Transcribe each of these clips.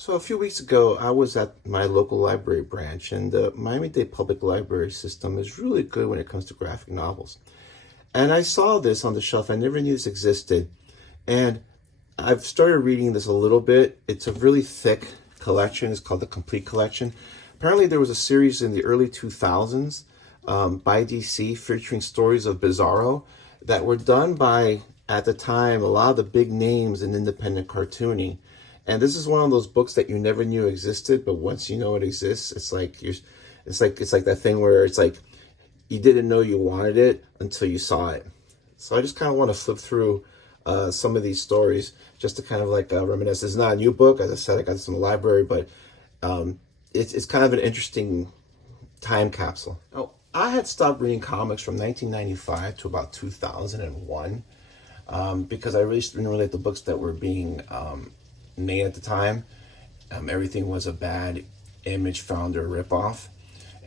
So a few weeks ago, I was at my local library branch, and the Miami-Dade Public Library system is really good when it comes to graphic novels. And I saw this on the shelf. I never knew this existed. And I've started reading this a little bit. It's a really thick collection. It's called the Complete Collection. Apparently there was a series in the early 2000s by DC featuring stories of Bizarro that were done by, at the time, a lot of the big names in independent cartooning. And this is one of those books that you never knew existed, but once you know it exists, it's like that thing where it's like you didn't know you wanted it until you saw it. So I just kind of want to flip through some of these stories just to kind of like reminisce. It's not a new book, as I said, I got this from the library, but it's kind of an interesting time capsule. Oh, I had stopped reading comics from 1995 to about 2001 because I really didn't relate the books that were being made at the time. Everything was a bad Image founder ripoff,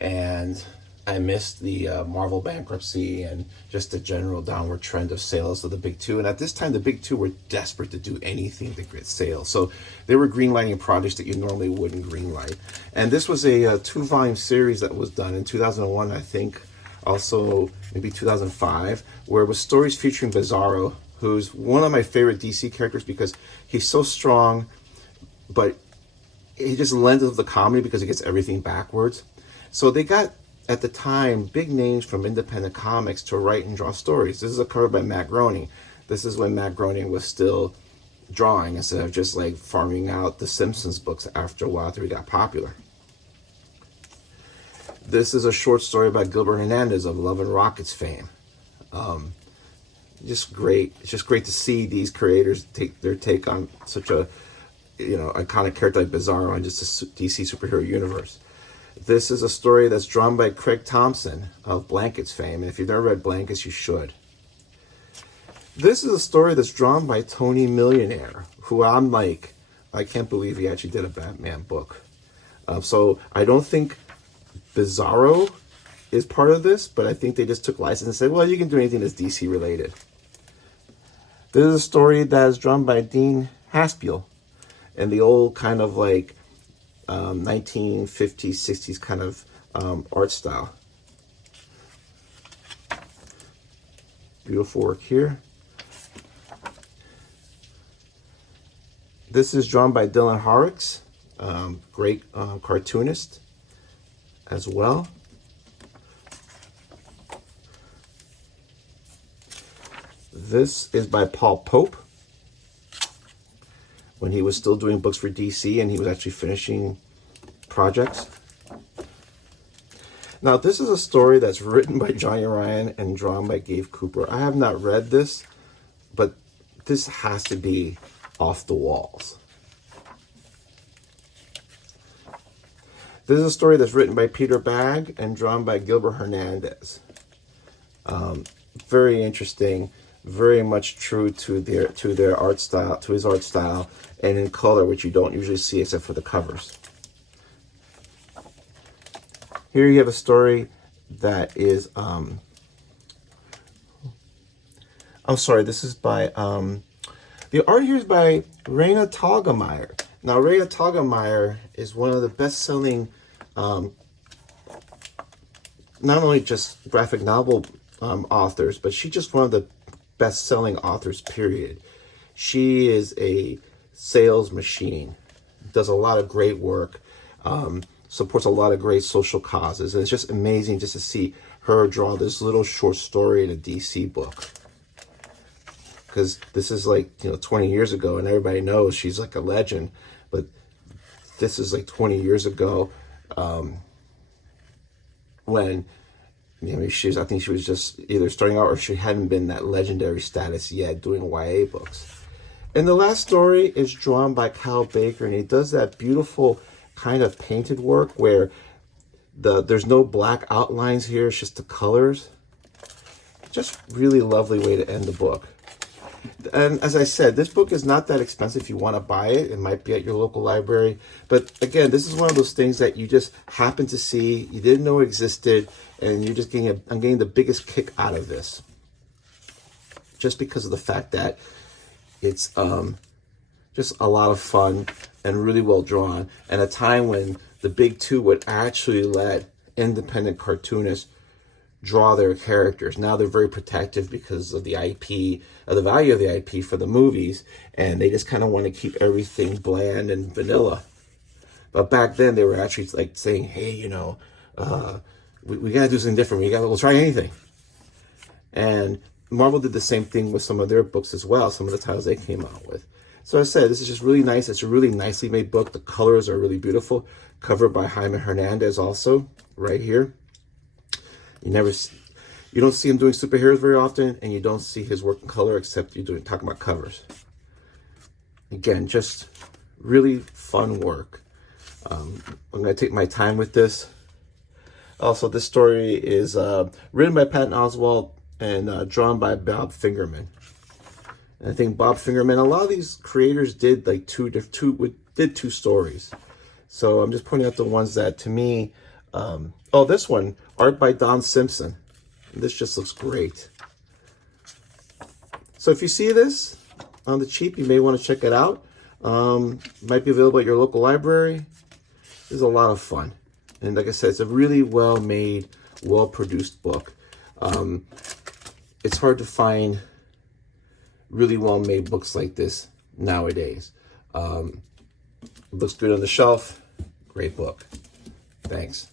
and I missed the Marvel bankruptcy and just the general downward trend of sales of the big two. And at this time, the big two were desperate to do anything to get sales. So they were greenlighting projects that you normally wouldn't greenlight. And this was a two-volume series that was done in 2001, I think, also maybe 2005, where it was stories featuring Bizarro, who's one of my favorite DC characters because he's so strong, but he just lends to the comedy because he gets everything backwards. So they got, at the time, big names from independent comics to write and draw stories. This is a cover by Matt Groening. This is when Matt Groening was still drawing instead of just like farming out the Simpsons books after a while after he got popular. This is a short story by Gilbert Hernandez of Love and Rockets fame. Just great. It's just great to see these creators take their take on such a iconic character like Bizarro and just a DC superhero universe. This is a story that's drawn by Craig Thompson of Blankets fame, and if you've never read Blankets, you should. This is a story that's drawn by Tony Millionaire, who I'm like, I can't believe he actually did a Batman book. So I don't think Bizarro is part of this, but I think they just took license and said, well, you can do anything that's DC related. This is a story that is drawn by Dean Haspiel, and the old kind of like 1950s, 60s kind of art style. Beautiful work here. This is drawn by Dylan Horrocks, great cartoonist as well. This is by Paul Pope, when he was still doing books for DC and he was actually finishing projects. Now, this is a story that's written by Johnny Ryan and drawn by Gabe Cooper. I have not read this, but this has to be off the walls. This is a story that's written by Peter Bagg and drawn by Gilbert Hernandez. Very interesting, very much true to their art style, to his art style, and in color, which you don't usually see except for the covers. Here you have a story that is, this is by, the art here is by Raina Talgameier. Now, Raina Talgameier is one of the best-selling, not only just graphic novel authors, but she's just one of the best-selling authors, period. She is a sales machine, does a lot of great work, supports a lot of great social causes, and it's just amazing just to see her draw this little short story in a DC book. Because this is like 20 years ago, and everybody knows she's like a legend, but this is like 20 years ago when I think she was just either starting out or she hadn't been that legendary status yet doing YA books. And the last story is drawn by Kyle Baker, and he does that beautiful kind of painted work where there's no black outlines here, it's just the colors. Just really lovely way to end the book. And as I said, this book is not that expensive if you want to buy it. It might be at your local library. But again, this is one of those things that you just happen to see, you didn't know existed, and you're just I'm getting the biggest kick out of this. Just because of the fact that it's Just a lot of fun and really well drawn. And a time when the big two would actually let independent cartoonists draw their characters. Now they're very protective because of the IP, of the value of the IP for the movies, and they just kind of want to keep everything bland and vanilla. But back then they were actually like saying, hey, you know, we got to do something different. We'll try anything. And Marvel did the same thing with some of their books as well, some of the titles they came out with. So I said, this is just really nice. It's a really nicely made book. The colors are really beautiful. Covered by Jaime Hernandez also, right here. You don't see him doing superheroes very often, and you don't see his work in color except you're talking about covers. Again, just really fun work. I'm going to take my time with this. Also, this story is written by Patton Oswalt and drawn by Bob Fingerman. And I think Bob Fingerman, a lot of these creators did like two stories. So I'm just pointing out the ones that to me, this one, art by Don Simpson. This just looks great. So if you see this on the cheap, you may want to check it out. Might be available at your local library. This is a lot of fun. And like I said, it's a really well-made, well-produced book. It's hard to find really well-made books like this nowadays. Looks good on the shelf. Great book. Thanks.